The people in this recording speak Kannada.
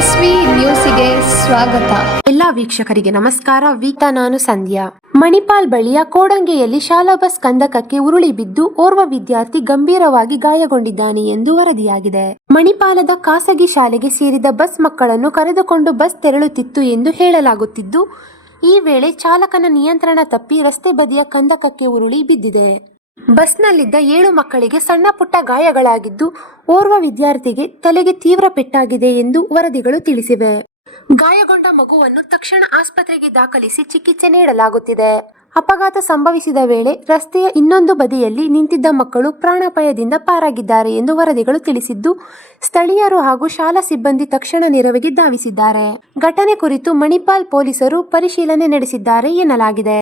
ಎಸ್ವಿ ನ್ಯೂಸಿಗೆ ಸ್ವಾಗತ. ಎಲ್ಲಾ ವೀಕ್ಷಕರಿಗೆ ನಮಸ್ಕಾರ. ನಾನು ಸಂಧ್ಯಾ. ಮಣಿಪಾಲ್ ಬಳಿಯ ಕೋಡಂಗೆಯಲ್ಲಿ ಶಾಲಾ ಬಸ್ ಕಂದಕಕ್ಕೆ ಉರುಳಿ ಬಿದ್ದು ಓರ್ವ ವಿದ್ಯಾರ್ಥಿ ಗಂಭೀರವಾಗಿ ಗಾಯಗೊಂಡಿದ್ದಾನೆ ಎಂದು ವರದಿಯಾಗಿದೆ. ಮಣಿಪಾಲದ ಖಾಸಗಿ ಶಾಲೆಗೆ ಸೇರಿದ ಬಸ್ ಮಕ್ಕಳನ್ನು ಕರೆದುಕೊಂಡು ಬಸ್ ತೆರಳುತ್ತಿತ್ತು ಎಂದು ಹೇಳಲಾಗುತ್ತಿದ್ದು, ಈ ವೇಳೆ ಚಾಲಕನ ನಿಯಂತ್ರಣ ತಪ್ಪಿ ರಸ್ತೆ ಬದಿಯ ಕಂದಕಕ್ಕೆ ಉರುಳಿ ಬಿದ್ದಿದೆ. ಬಸ್ನಲ್ಲಿದ್ದ 7 ಮಕ್ಕಳಿಗೆ ಸಣ್ಣ ಪುಟ್ಟ ಗಾಯಗಳಾಗಿದ್ದು, ಓರ್ವ ವಿದ್ಯಾರ್ಥಿಗೆ ತಲೆಗೆ ತೀವ್ರ ಪೆಟ್ಟಾಗಿದೆ ಎಂದು ವರದಿಗಳು ತಿಳಿಸಿವೆ. ಗಾಯಗೊಂಡ ಮಗುವನ್ನು ತಕ್ಷಣ ಆಸ್ಪತ್ರೆಗೆ ದಾಖಲಿಸಿ ಚಿಕಿತ್ಸೆ ನೀಡಲಾಗುತ್ತಿದೆ. ಅಪಘಾತ ಸಂಭವಿಸಿದ ವೇಳೆ ರಸ್ತೆಯ ಇನ್ನೊಂದು ಬದಿಯಲ್ಲಿ ನಿಂತಿದ್ದ ಮಕ್ಕಳು ಪ್ರಾಣಾಪಾಯದಿಂದ ಪಾರಾಗಿದ್ದಾರೆ ಎಂದು ವರದಿಗಳು ತಿಳಿಸಿದ್ದು, ಸ್ಥಳೀಯರು ಹಾಗೂ ಶಾಲಾ ಸಿಬ್ಬಂದಿ ತಕ್ಷಣ ನೆರವಿಗೆ ಧಾವಿಸಿದ್ದಾರೆ. ಘಟನೆ ಕುರಿತು ಮಣಿಪಾಲ್ ಪೊಲೀಸರು ಪರಿಶೀಲನೆ ನಡೆಸಿದ್ದಾರೆ ಎನ್ನಲಾಗಿದೆ.